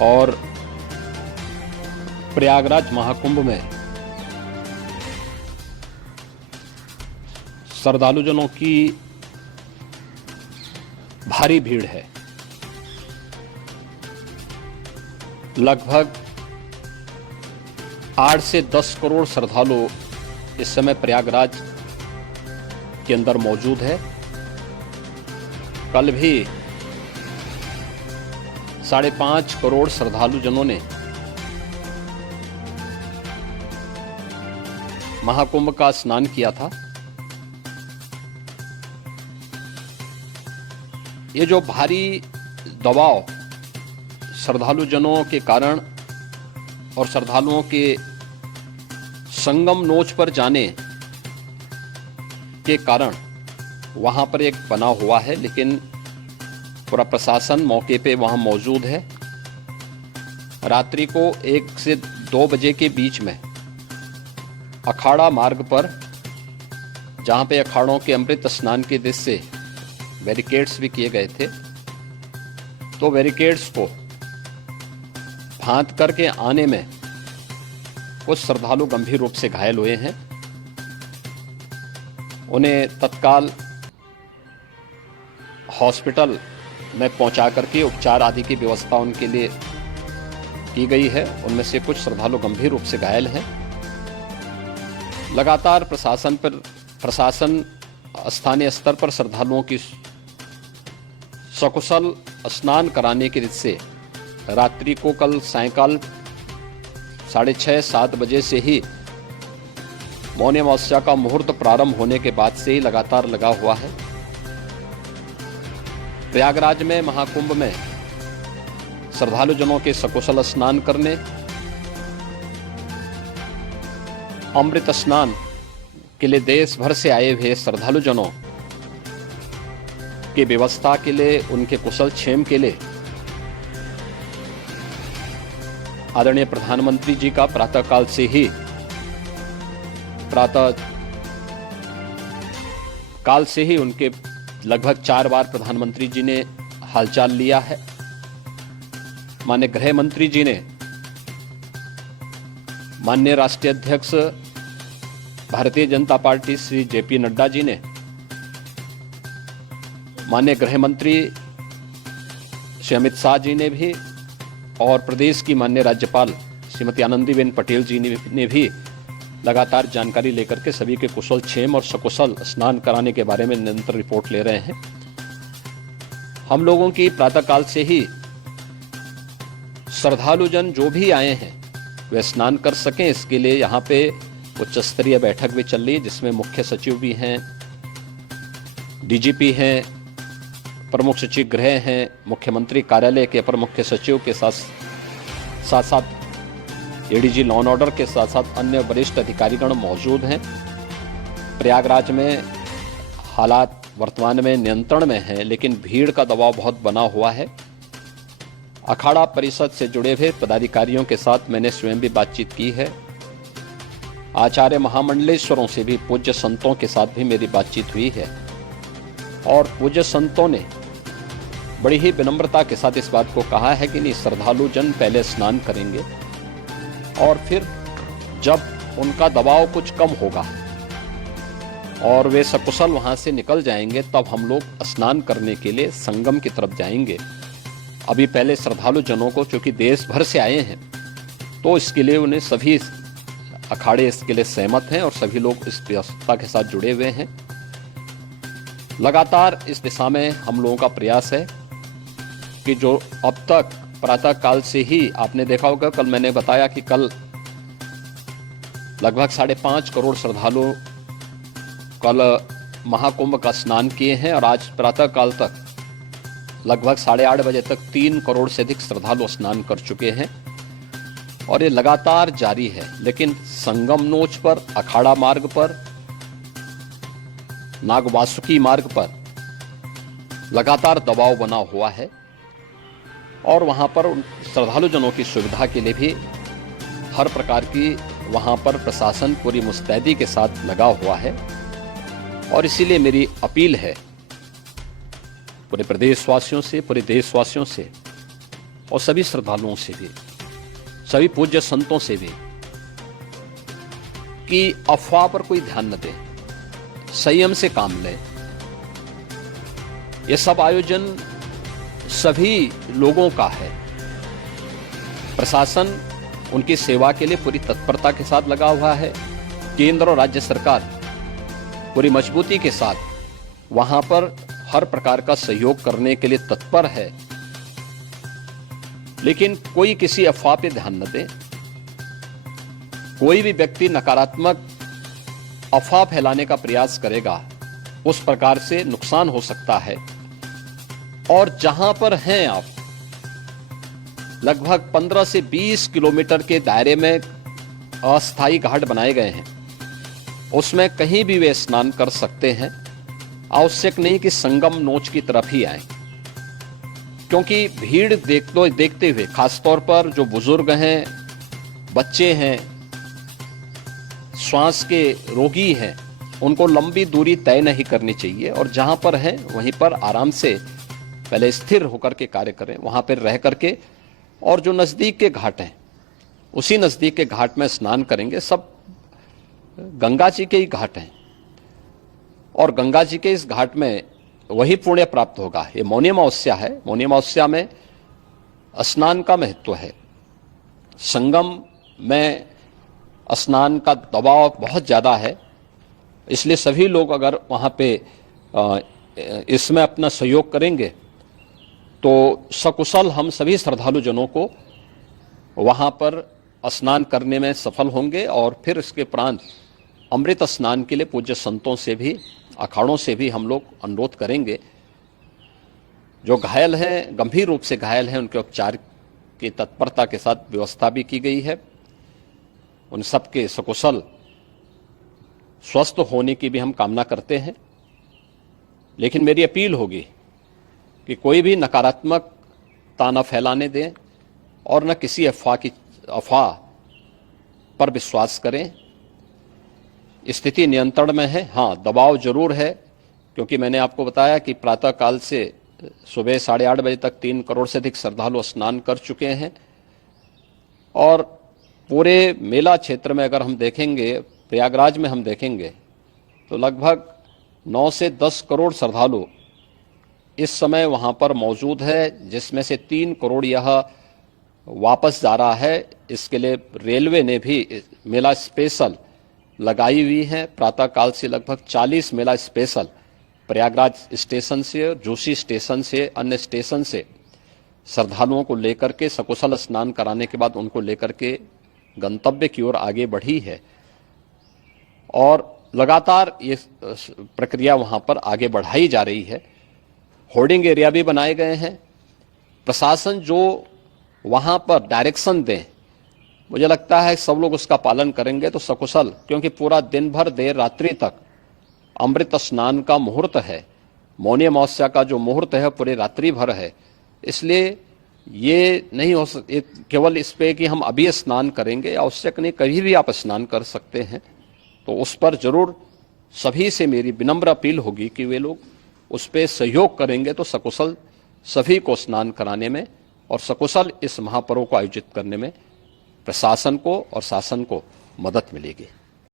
और प्रयागराज महाकुंभ में श्रद्धालुजनों की भारी भीड़ है। लगभग 8 से 10 करोड़ श्रद्धालु इस समय प्रयागराज के अंदर मौजूद है। कल भी 5.5 करोड़ श्रद्धालुजनों ने महाकुंभ का स्नान किया था। ये जो भारी दबाव श्रद्धालुजनों के कारण और श्रद्धालुओं के संगम नोच पर जाने के कारण वहां पर एक बना हुआ है, लेकिन पूरा प्रशासन मौके पे वहां मौजूद है। रात्रि को 1 से 2 बजे के बीच में अखाड़ा मार्ग पर, जहां पे अखाड़ों के अमृत स्नान के दृश्य से बैरिकेड्स भी किए गए थे, तो बैरिकेड्स को फांद करके आने में कुछ श्रद्धालु गंभीर रूप से घायल हुए हैं। उन्हें तत्काल हॉस्पिटल में पहुंचा करके उपचार आदि की व्यवस्था उनके लिए की गई है। उनमें से कुछ श्रद्धालु गंभीर रूप से घायल हैं। लगातार प्रशासन स्थानीय स्तर पर श्रद्धालुओं की सकुशल स्नान कराने के दृष्टि से रात्रि को कल सायंकाल 6:30-7 बजे से ही मौनी अमावस्या का मुहूर्त प्रारंभ होने के बाद से ही लगातार लगा हुआ है। प्रयागराज में महाकुंभ में श्रद्धालुजनों के सकुशल स्नान करने, अमृत स्नान के लिए देश भर से आए हुए श्रद्धालुजनों की व्यवस्था के लिए, उनके कुशल क्षेम के लिए आदरणीय प्रधानमंत्री जी का प्रातःकाल से ही उनके लगभग 4 बार प्रधानमंत्री जी ने हालचाल लिया है। माननीय गृह मंत्री जी ने, माननीय राष्ट्रीय अध्यक्ष भारतीय जनता पार्टी श्री जेपी नड्डा जी ने, माननीय गृह मंत्री श्री अमित शाह जी ने भी, और प्रदेश की माननीय राज्यपाल श्रीमती आनंदीबेन पटेल जी ने भी लगातार जानकारी लेकर के सभी के कुशल क्षेम और सकुशल स्नान कराने के बारे में निरंतर रिपोर्ट ले रहे हैं। हम लोगों की प्रातःकाल से ही श्रद्धालुजन जो भी आए हैं वे स्नान कर सकें, इसके लिए यहाँ पे उच्च स्तरीय बैठक भी चल रही है, जिसमें मुख्य सचिव भी हैं, डीजीपी हैं, प्रमुख सचिव गृह हैं, मुख्यमंत्री कार्यालय के अपर मुख्य सचिव के साथ एडीजी लॉ एंड ऑर्डर के साथ साथ अन्य वरिष्ठ अधिकारीगण मौजूद हैं। प्रयागराज में हालात वर्तमान में नियंत्रण में हैं, लेकिन भीड़ का दबाव बहुत बना हुआ है। अखाड़ा परिषद से जुड़े हुए पदाधिकारियों के साथ मैंने स्वयं भी बातचीत की है। आचार्य महामंडलेश्वरों से भी, पूज्य संतों के साथ भी मेरी बातचीत हुई है, और पूज्य संतों ने बड़ी ही विनम्रता के साथ इस बात को कहा है कि नहीं, श्रद्धालु जन पहले स्नान करेंगे और फिर जब उनका दबाव कुछ कम होगा और वे सकुशल वहां से निकल जाएंगे, तब हम लोग स्नान करने के लिए संगम की तरफ जाएंगे। अभी पहले श्रद्धालु जनों को, चूंकि देश भर से आए हैं, तो इसके लिए उन्हें सभी अखाड़े इसके लिए सहमत हैं और सभी लोग इस व्यवस्था के साथ जुड़े हुए हैं। लगातार इस दिशा में हम लोगों का प्रयास है कि जो अब तक प्रातःकाल से ही आपने देखा होगा, कल मैंने बताया कि कल लगभग 5.5 करोड़ श्रद्धालु कल महाकुंभ का स्नान किए हैं, और आज प्रातःकाल तक लगभग 8:30 बजे तक 3 करोड़ से अधिक श्रद्धालु स्नान कर चुके हैं, और ये लगातार जारी है। लेकिन संगम नोच पर, अखाड़ा मार्ग पर, नागवासुकी मार्ग पर लगातार दबाव बना हुआ है, और वहां पर श्रद्धालुजनों की सुविधा के लिए भी हर प्रकार की वहां पर प्रशासन पूरी मुस्तैदी के साथ लगा हुआ है। और इसीलिए मेरी अपील है पूरे प्रदेशवासियों से, पूरे देशवासियों से और सभी श्रद्धालुओं से भी, सभी पूज्य संतों से भी कि अफवाह पर कोई ध्यान न दे, संयम से काम लें। ये सब आयोजन सभी लोगों का है। प्रशासन उनकी सेवा के लिए पूरी तत्परता के साथ लगा हुआ है। केंद्र और राज्य सरकार पूरी मजबूती के साथ वहां पर हर प्रकार का सहयोग करने के लिए तत्पर है। लेकिन कोई किसी अफवाह पे ध्यान न दे। कोई भी व्यक्ति नकारात्मक अफवाह फैलाने का प्रयास करेगा, उस प्रकार से नुकसान हो सकता है। और जहां पर हैं आप, लगभग 15 से 20 किलोमीटर के दायरे में अस्थायी घाट बनाए गए हैं, उसमें कहीं भी वे स्नान कर सकते हैं। आवश्यक नहीं कि संगम नोच की तरफ ही आए, क्योंकि भीड़ देखते हुए, खासतौर पर जो बुजुर्ग हैं, बच्चे हैं, श्वास के रोगी हैं, उनको लंबी दूरी तय नहीं करनी चाहिए। और जहां पर हैं वहीं पर आराम से पहले स्थिर होकर के कार्य करें, वहां पर रह करके। और जो नजदीक के घाट हैं, उसी नजदीक के घाट में स्नान करेंगे। सब गंगा जी के ही घाट हैं और गंगा जी के इस घाट में वही पुण्य प्राप्त होगा। ये मौनी अमावस्या है। मौनी अमावस्या में स्नान का महत्व है। संगम में स्नान का दबाव बहुत ज़्यादा है, इसलिए सभी लोग अगर वहाँ पे इसमें अपना सहयोग करेंगे तो सकुशल हम सभी श्रद्धालु जनों को वहाँ पर स्नान करने में सफल होंगे। और फिर इसके उपरांत अमृत स्नान के लिए पूज्य संतों से भी, अखाड़ों से भी हम लोग अनुरोध करेंगे। जो घायल हैं, गंभीर रूप से घायल हैं, उनके उपचार की तत्परता के साथ व्यवस्था भी की गई है। उन सबके सकुशल स्वस्थ होने की भी हम कामना करते हैं। लेकिन मेरी अपील होगी कि कोई भी नकारात्मकता न फैलाने दें और न किसी अफवाह पर विश्वास करें। स्थिति नियंत्रण में है। हाँ, दबाव जरूर है, क्योंकि मैंने आपको बताया कि प्रातःकाल से सुबह 8:30 बजे तक 3 करोड़ से अधिक श्रद्धालु स्नान कर चुके हैं। और पूरे मेला क्षेत्र में अगर हम देखेंगे, प्रयागराज में हम देखेंगे, तो लगभग 9 से 10 करोड़ श्रद्धालु इस समय वहां पर मौजूद है, जिसमें से 3 करोड़ यह वापस जा रहा है। इसके लिए रेलवे ने भी मेला स्पेशल लगाई हुई है। प्रातःकाल से लगभग 40 मेला स्पेशल प्रयागराज स्टेशन से, जोशी स्टेशन से, अन्य स्टेशन से श्रद्धालुओं को लेकर के सकुशल स्नान कराने के बाद उनको लेकर के गंतव्य की ओर आगे बढ़ी है। और लगातार ये प्रक्रिया वहां पर आगे बढ़ाई जा रही है। होर्डिंग एरिया भी बनाए गए हैं। प्रशासन जो वहां पर डायरेक्शन दें, मुझे लगता है सब लोग उसका पालन करेंगे तो सकुशल, क्योंकि पूरा दिन भर देर रात्रि तक अमृत स्नान का मुहूर्त है। मौनी अमावस्या का जो मुहूर्त है पूरे रात्रि भर है। इसलिए ये नहीं हो केवल इस पे कि हम अभी स्नान करेंगे, आवश्यक नहीं, कभी भी आप स्नान कर सकते हैं। तो उस पर जरूर सभी से मेरी विनम्र अपील होगी कि वे लोग उस पर सहयोग करेंगे तो सकुशल सभी को स्नान कराने में और सकुशल इस महापर्व को आयोजित करने में प्रशासन को और शासन को मदद मिलेगी।